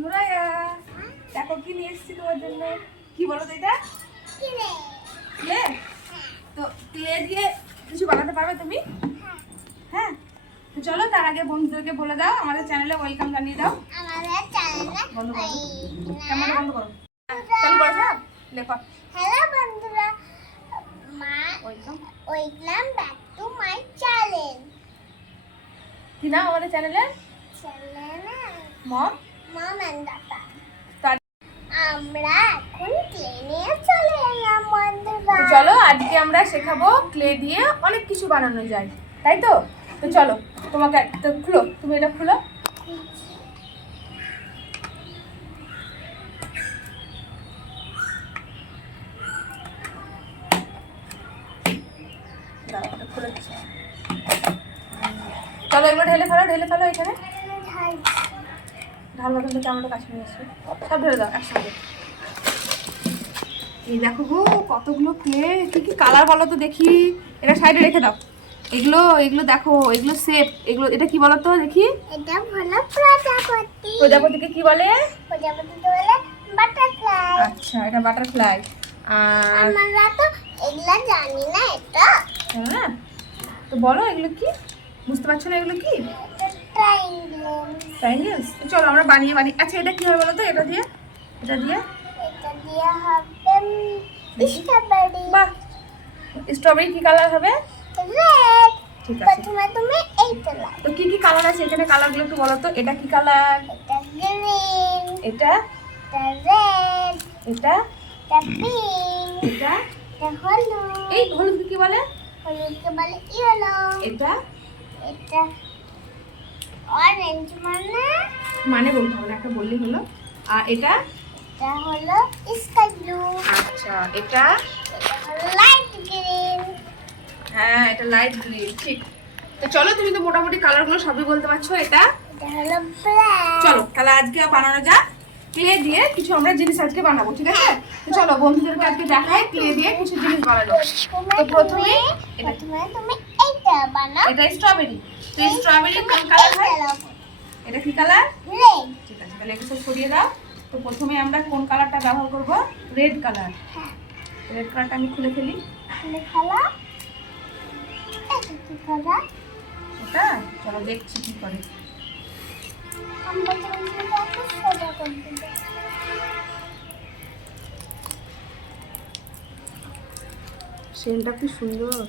নুরাইয়া দেখো কি নিয়ে এসেছি তোমার জন্য। কি বলো তো এটা? ক্লে। তো ক্লে দিয়ে কিছু বানাতে পারবে তুমি? হ্যাঁ। তো চলো তার আগে বন্ধুদেরকে বলে দাও, আমাদের চ্যানেলে ওয়েলকাম জানিয়ে দাও। আমাদের চ্যানেলে বন্ধ করো, ক্যামেরা বন্ধ করো। চালু করো সব, লেখো। হ্যালো বন্ধুরা, welcome back to my channel. কি নাম আমাদের চ্যানেলে? মম এন্ড ডাটা। তার আমরা এখন ক্লে নিয়ে চলে এলাম বন্ধুরা। তো চলো আজকে আমরা শেখাবো ক্লে দিয়ে অনেক কিছু বানানো যায়, তাই তো? তো চলো তোমাকে তো খুলো, তুমি এটা খুলো। খুলে দিচ্ছি। চলো এগুলো ঢেলে ফেলো এখানে। ঢাল বাদন থেকে আমরা কাছে নিয়ে আসছি, সব ঢেলে দাও একসঙ্গে। এই দেখো গো কতগুলো ক্লে, কি কি কালার বলো তো দেখি। এটা সাইডে রেখে দাও। এগুলো দেখো, এগুলো শেপ, এগুলো এটা কি বলো তো দেখি। এটা হলো প্রজাপতি। প্রজাপতিকে কি বলে? প্রজাপতি বলে বাটারফ্লাই। আচ্ছা এটা বাটারফ্লাই। আর আমরা তো এগুলা জানি না। এটা হ্যাঁ, তো বলো এগুলো কি, বুঝতে পারছো না এগুলো কি? ট্রায়াঙ্গেলস। চলো আমরা বানিয়ে আচ্ছা এটা কি হবে বলো তো, এটা দিয়ে এটা দিয়ে হবে স্ট্রবেরি। বাহ, স্ট্রবেরি কি কালার হবে? রেড। ঠিক আছে। প্রথমে তুমি এইটা লাও। তো কি কি কালার আছে এখানে, কালারগুলো একটু বলো তো। এটা কি কালার? এটা গ্রিন, এটা রেড, এটা এটা পিঙ্ক, এটা এটা হলুদ। এই হলুদ কি বলে? হলুদকে বলে ইয়েলো। এটা এটা অরেঞ্জ মানে বলতে হবে না, একটা বললেই হলো। আর এটা হলো স্কাই ব্লু। আচ্ছা এটা হলো লাইট গ্রিন। হ্যাঁ এটা লাইট গ্রিন, ঠিক। তো চলো তুমি তো মোটামুটি কালারগুলো সবই বলতে পারছো। এটা হলো ব্ল্যাক। চলো তাহলে আজকে বানানো যাক ক্লে দিয়ে কিছু আমরা জিনিস আজকে বানাবো, ঠিক আছে? তো চলো বন্ধুদেরকে আজকে দেখাই ক্লে দিয়ে কিছু জিনিস বানানো। তো প্রথমে তুমি এইটা বানাও। এটা স্ট্রবেরি। তো স্ট্রবেরি কোন কালার হয়? এটা কি কালার? রেড। ঠিক আছে, তাহলে এগুলো সব সরিয়ে দাও। তো প্রথমে আমরা কোন কালারটা ব্যবহার করব? Red colour. হ্যাঁ, রেড কালারটা আমি খুলে ফেলি। খালা এটা কি খালা? ওটা চলো দেখছি কি করে। আমরা তো এটা সোজা করে দেব। সেন্টটা কি সুন্দর।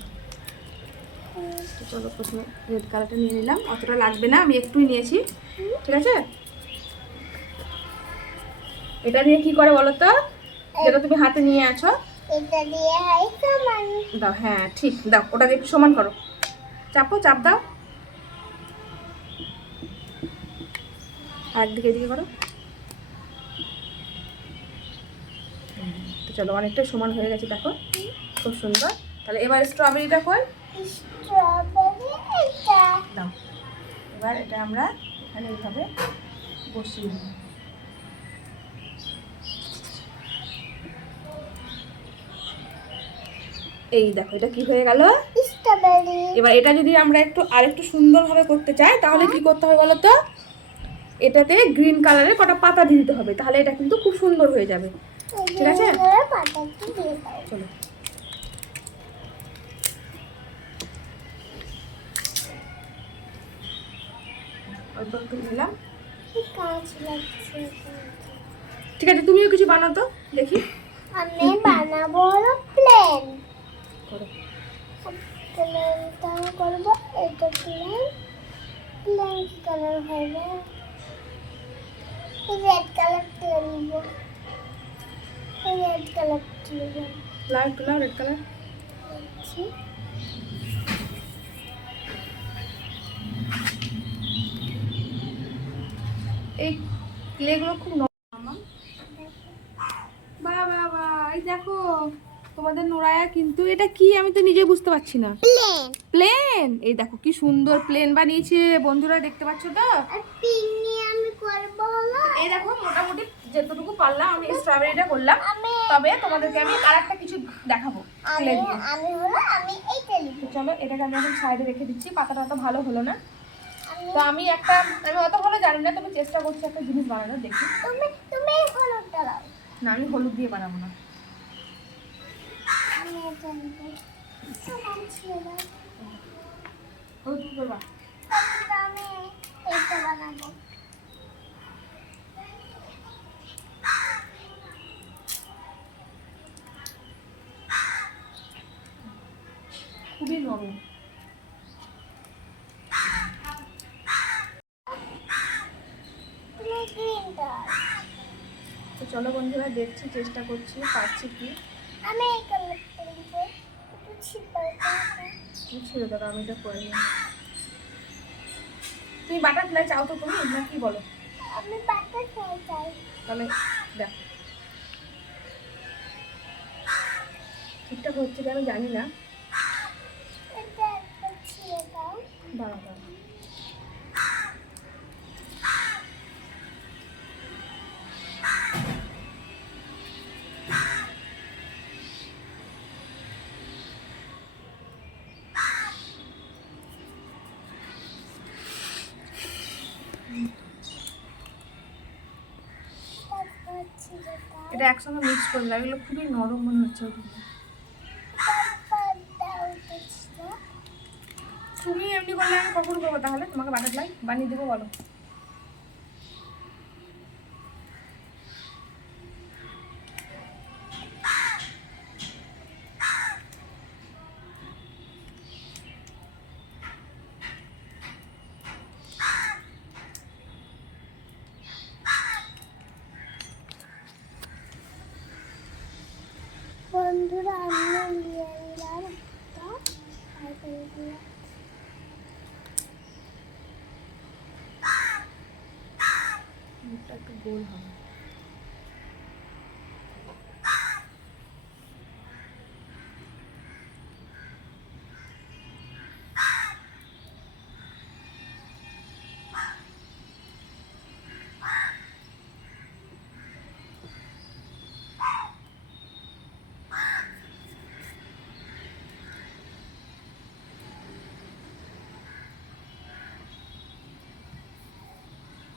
তো চলো প্রথমে রেড কালারটা নিয়ে নিলাম, অতটা লাগবে না, আমি একটুই নিয়েছি, ঠিক আছে? এটা দিয়ে কি করে বলো তো, যেটা তুমি হাতে নিয়ে আছো? এটা দিয়ে হাই সমান দাও, হ্যাঁ ঠিক, দাও ওটা দিয়ে একটু সমান করো, চাপ দাও। আর একদিকে এদিকে করো। তো চলো অনেকটা সমান হয়ে গেছে, দেখো খুব সুন্দর। তাহলে এবার স্ট্রবেরিটা কই? স্ট্রবেরি এটা দাও। এবার এটা আমরা এখানে এইভাবে বসিয়ে দিই। এই দেখো এটা কি হয়ে গেল, স্ট্রবেরি। এবার এটা যদি আমরা আরেকটু সুন্দরভাবে করতে চাই তাহলে কি করতে হবে বলো তো? এটাতে গ্রিন কালারের কটা পাতা দিয়ে দিতে হবে, তাহলে এটা কিন্তু খুব সুন্দর হয়ে যাবে, ঠিক আছে? চলো অল্প একটু নিলাম, ঠিক আছে? তুমিও কিছু বানাও তো দেখি। আমি বানাবো হলো প্লেন। করো। প্লেনটা করবো, এটা প্লেন কালার হবে, রেড কালার তুলব, রেড কালার তুলব। লাইট তুলাও রেড কালার। এই ক্লেগুলো খুব নরম। বাহ বাহ বাহ, এই দেখো তোমাদের নোরায়া কিন্তু এটা কি আমি তো নিজে বুঝতে পারছি না। প্লেন, এই দেখো কি সুন্দর প্লেন বানিয়েছে বন্ধুরা, দেখতে পাচ্ছ তো? আর পিঙ্ক নিয়ে আমি করব হলো, এই দেখো মোটামুটি যতটুকু পারলাম আমি স্ট্রবেরিটা করলাম, তবে তোমাদেরকে আমি আরেকটা কিছু দেখাবো ক্লে দিয়ে। আমি এইটা লিখব। তো চলো এটাকে আমি এখন সাইডে রেখে দিচ্ছি, পাতাটা তো ভালো হলো না। আমি তো আমি অত ভালো জানি না, তুমি চেষ্টা করছি একটা জিনিস বানানোর, দেখি। তুমি হলুদটা দাও। না, আমি হলুদ দিয়ে বানাবো না। আমি এটা নেব। সমান ছিল না। হলুদ কি করবা? তাহলে আমি এটা বানাবো। খুবই নরম। তুমি গ্রিনটা। তো চলো বন্ধুরা, দেখছি, চেষ্টা করছি, পারছি কি। আমি এই কালারটা নেব। একটু ছিপাটা। তুমি ছেড়ে দাও, আমি এটা করে নিই। তুমি বাটারফ্লাই চাও তো তুমি, না কি বলো? আমি বাটারফ্লাই চাই। তাহলে দেখো ঠিকঠাক হচ্ছে কি আমি জানি না। এটা একটা ছিঁড়ে দাও। দাঁড়াও দাঁড়াও। তারপর ছিঁড়ে দাও। এটা একসঙ্গে মিক্স করে দাও, এগুলো খুবই নরম মনে হচ্ছে ওগুলো। তারপর দাও এটা ছিঁড়ে। তুমি এমনি করলে আমি কখন করবো তাহলে? তোমাকে বাটারফ্লাই বানিয়ে দেবো, বলো। বন্ধুরা আমি নিয়ে নিলাম একটা তারপরে দিলাম। মুখটা একটু গোল হবে।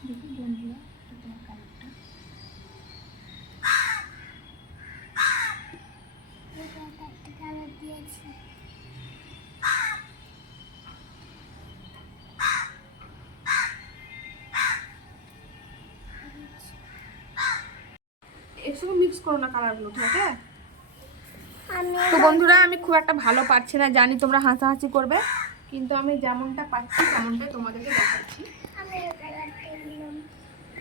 দেখি বন্ধুরা, এটা তোমার কালারটা। এটা একটা কালার দিয়েছি। একসঙ্গে মিক্স করো না কালারগুলো, ঠিক আছে? আমি তো বন্ধুরা, আমি খুব একটা ভালো পারছি না, জানি তোমরা হাসাহাসি করবে, কিন্তু আমি যেমনটা পাচ্ছি তেমনটাই তোমাদেরকে দেখাচ্ছি। আমি এই কালারটা নিলাম।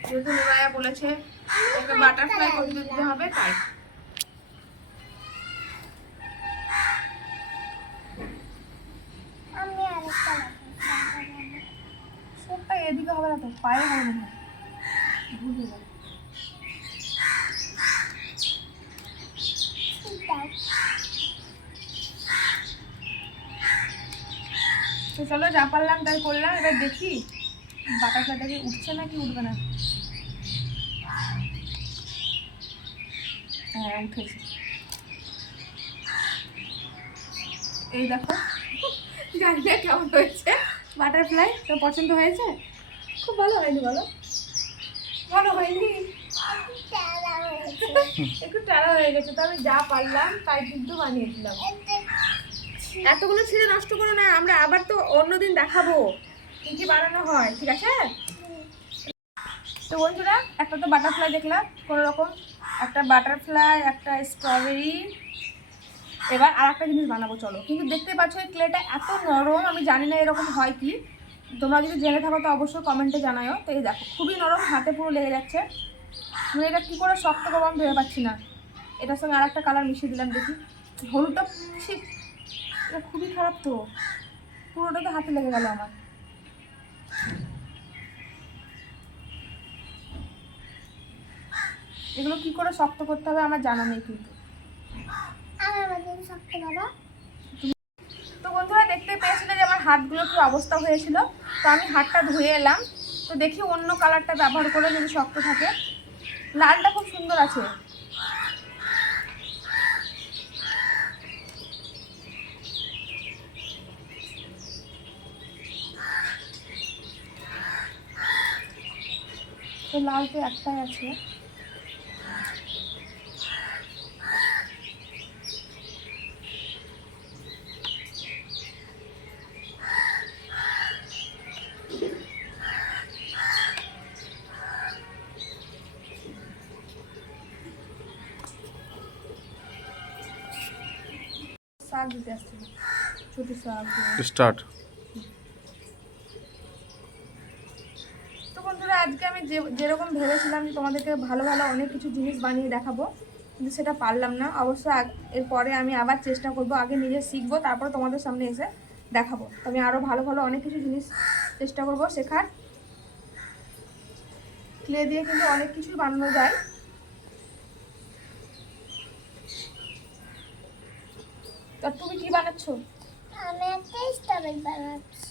যেহেতু নুরায়া বলেছে ওকে বাটারফ্লাই করে দিতে হবে, তাই। আমি আরেকটা বানাবো। সবটা এদিকে হবে না তো, পায়ে হবে না, ভুল হয়ে যাবে। দাও। তো চলো, যা পারলাম তাই করলাম, এবার দেখি বাটারফ্লাইটা কি উঠছে না কি উঠবে না। হ্যাঁ, উঠেছে। এই দেখো, জানি না কেমন হয়েছে বাটারফ্লাই। তো পছন্দ হয়েছে? খুব ভালো হয়নি বলো? ভালো হয়নি, টালা হয়েছে। একটু টাড়া হয়ে গেছে। তো আমি যা পারলাম তাই কিন্তু বানিয়েছিলাম। এটা এতগুলো ছিঁড়ে নষ্ট করো না, আমরা আবার তো অন্যদিন দেখাবো কি কি বানানো হয়, ঠিক আছে? তো বন্ধুরা, একটা তো বাটারফ্লাই দেখলাম কোনো রকম, একটা বাটারফ্লাই, একটা স্ট্রবেরি। এবার আর একটা জিনিস বানাবো, চলো। কিন্তু দেখতে পাচ্ছ এই ক্লেটা এত নরম, আমি জানি না এরকম হয় কি। তোমরা যদি জেনে থাকো তো অবশ্যই কমেন্টে জানাও। তো এই দেখো, খুবই নরম, হাতে পুরো লেগে যাচ্ছে। আমি এটা কী করে শক্ত করবো আমি ভেবে পাচ্ছি না। এটার সঙ্গে আর একটা কালার মিশিয়ে দিলাম, দেখি। হলুদটা ঠিক, এটা খুবই খারাপ তো, পুরোটা তো হাতে লেগে গেল আমার। এগুলো কি করে শক্ত করতে হবে আমার জানা নেই কিন্তু। আমার মধ্যে শক্ত বাবা। তো বন্ধুরা, দেখতে পেয়েছিলে যে আমার হাতগুলো কি অবস্থা হয়েছিল। তো আমি হাতটা ধুয়ে এলাম, তো দেখি অন্য কালারটা ব্যবহার করে যদি শক্ত থাকে। লালটা খুব সুন্দর আছে। তো লাল তো একটাই আছে। শাক দিতে আসছিল, ছোট শাক। স্টার্ট। তো বন্ধুরা, আজকে আমি যেরকম ভেবেছিলাম যে তোমাদেরকে ভালো ভালো অনেক কিছু জিনিস বানিয়ে দেখাবো, কিন্তু সেটা পারলাম না। অবশ্য এরপরে আমি আবার চেষ্টা করব, আগে নিজে শিখবো, তারপর তোমাদের সামনে এসে দেখাবো। তো আমি আরও ভালো ভালো অনেক কিছু জিনিস চেষ্টা করব শেখার। ক্লে দিয়ে কিন্তু অনেক কিছুই বানানো যায়। তো তুমি কি বানাচ্ছো? আমি একটা স্ট্রবেরি বানাচ্ছি।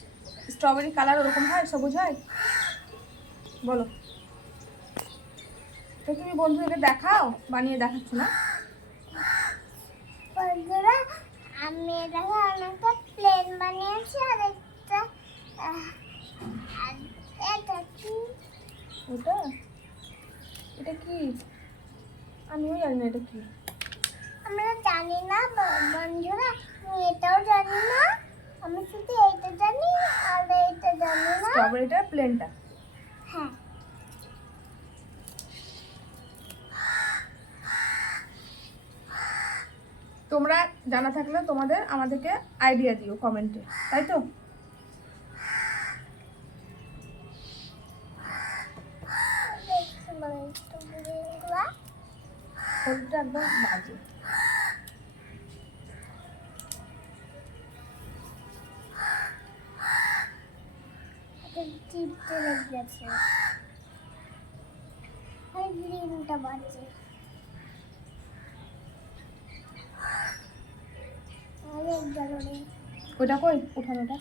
স্ট্রবেরি কালার ওরকম হয়, সবুজ হয়? বলো। তো তুমি বন্ধুদেরকে দেখাও, বানিয়ে দেখাচ্ছ না? বন্ধুরা, আমি এটাকে অনেকটা প্লেন বানিয়েছি, আর একটা আর এটা কি? ওটা, এটা কি? আমিও জানি না এটা কি। আমরা জানি না বন্ধুরা, আমি এটাও জানি না। আমি শুধু এইটা জানি আর এইটা জানি না। স্ট্রবেরিটা প্লেনটা। হ্যাঁ, তোমরা জানা থাকলে তোমাদের আমাদেরকে আইডিয়া দিও কমেন্টে, তাই তো? দেখছি মানে স্ট্রবেরিগুলা। হলুদটা একদম বাজে। চিপতে লেগে গেছে। আর গ্রিনটা বাজে। আর এক জায়গায় ওটা কই উঠানোটা?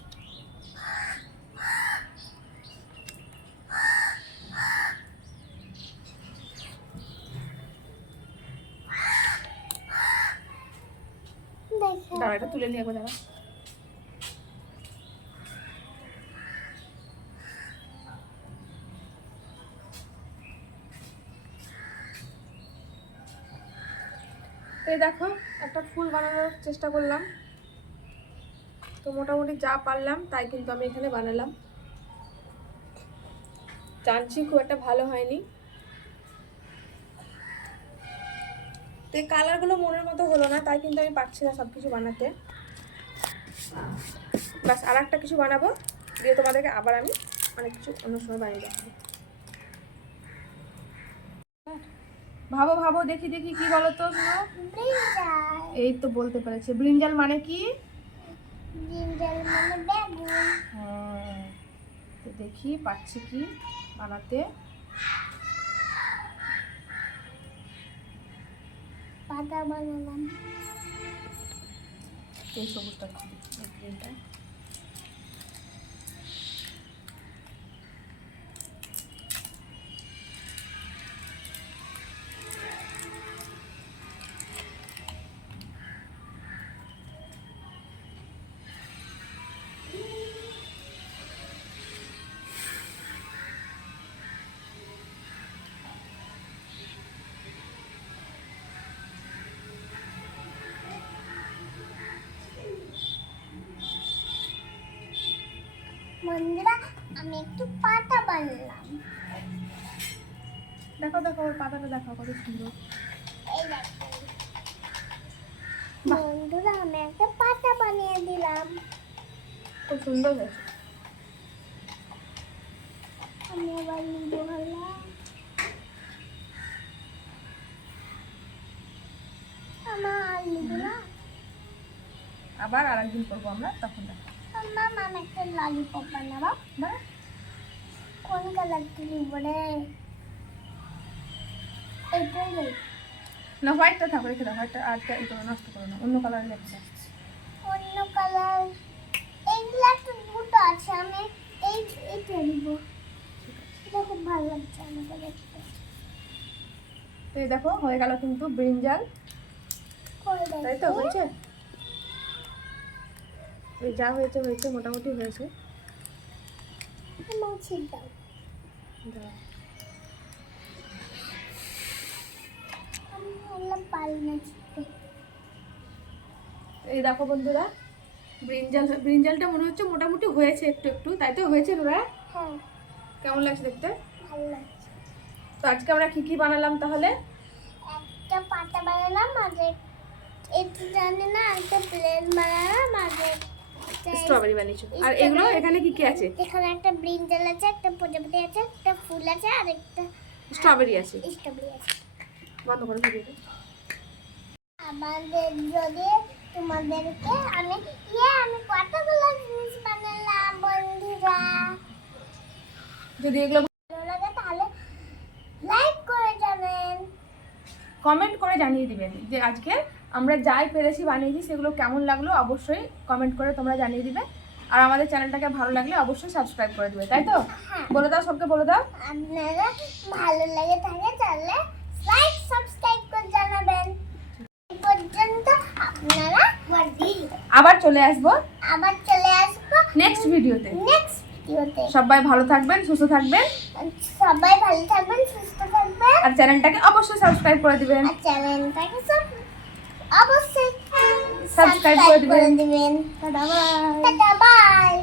দেখে দাঁড়া, এটা তুলে নিয়ে একবার দাঁড়া। এই দেখো, একটা ফুল বানানোর চেষ্টা করলাম। তো মোটামুটি যা পারলাম তাই কিন্তু আমি এখানে বানালাম। জানছি খুব একটা ভালো হয়নি। তো এই কালারগুলো মনের মতো হলো না, তাই কিন্তু আমি পারছি না সব কিছু বানাতে। বাস আর একটা কিছু বানাবো, দিয়ে তোমাদেরকে আবার আমি অনেক কিছু অন্য সময় বানিয়ে দেখাবো। ভাবো ভাবো, দেখি দেখি কি বলো তো, শোনো। ব্রিঞ্জাল। এই তো বলতে পেরেছে। ব্রিঞ্জাল মানে কি? ব্রিঞ্জাল মানে বেগুন। হ্যাঁ, তো দেখি পাচ্ছি কি বানাতে। পাতা বানালাম। এই সবুজটা খুবই, এই গ্রিনটা। বন্ধুরা, আমি একটু পাতা বানালাম। দেখো দেখো, ওর পাতাটা দেখো কত সুন্দর। এই দেখো বন্ধুরা, আমি একটা পাতা বানিয়ে দিলাম। খুব সুন্দর হয়েছে। আমি আবার লিবো হলাম। আমার লিবো না। আবার আরেকদিন করবো আমরা, তখন দেখো। আমার আমি একটা ললিপপ বানাবো। না কোন কালারটা লিবো রে? এইটাই নেই। না, হোয়াইটটা থাকো, রেখে দাও। হোয়াইটটা আজকে এই করে নষ্ট করো না, অন্য কালারের লেখা। অন্য কালার এইগুলা তো দুটো আছে, আমি এইটা নিব। এটা খুব ভালো লাগছে আমাকে দেখতে। তো এই দেখো হয়ে গেল কিন্তু ব্রিঞ্জাল, করে তাই তো হয়েছে? এই যা হয়েছে হয়েছে, মোটামুটি হয়েছে। আমার ছিট দাও। দাও। দেখো বন্ধুরা, ব্রিঞ্জালটা মনে হচ্ছে মোটামুটি হয়েছে একটু একটু, তাই তো হয়েছে নোরা? হ্যাঁ, কেমন লাগছে দেখতে? ভালো লাগছে। তো আজকে আমরা কি কি বানালাম তাহলে? একটা পাতা বানালাম, মাঝে একটু জানি না, একটা প্লেন বানালাম, মাঝে স্ট্রবেরি বানিয়েছো। আর এগুলো এখানে কি কি আছে? এখানে একটা ব্রিঞ্জাল আছে, একটা প্রজাপতি আছে, একটা ফুল আছে, আর একটা স্ট্রবেরি আছে। স্ট্রবেরি আছে। বন্ধ করো ভিডিওটা। আমাদের যদি তোমাদেরকে আমি কতগুলো জিনিস বানালাম বন্ধুরা, যদি এগুলো ভালো লাগে তাহলে লাইক করে যাবেন, কমেন্ট করে জানিয়ে দিবেন যে আজকে আমরা যাই পেরেছি বানিয়েছি সেগুলো কেমন লাগলো, অবশ্যই কমেন্ট করে তোমরা জানিয়ে দিবে। আর আমাদের চ্যানেলটাকে ভালো লাগলে অবশ্যই সাবস্ক্রাইব করে দিবে, তাই তো? হ্যাঁ। বলে দাও, সবকে বলে দাও। আপনারা ভালো লাগে থাকে তাহলে লাইক সাবস্ক্রাইব করে জানাবেন। এই পর্যন্ত আপনারা আবার চলে আসবো আবার চলে আসবো নেক্সট ভিডিওতে। নেক্সট ভিডিওতে। সবাই ভালো থাকবেন, সুস্থ থাকবেন, সবাই ভালো থাকবেন, সুস্থ থাকবেন, আর চ্যানেলটাকে অবশ্যই সাবস্ক্রাইব করে দিবেন। আর চ্যানেলটাকে অবশ্যই সাবস্ক্রাইব করে দিবেন। দিবেন। Tata bye. Tata bye.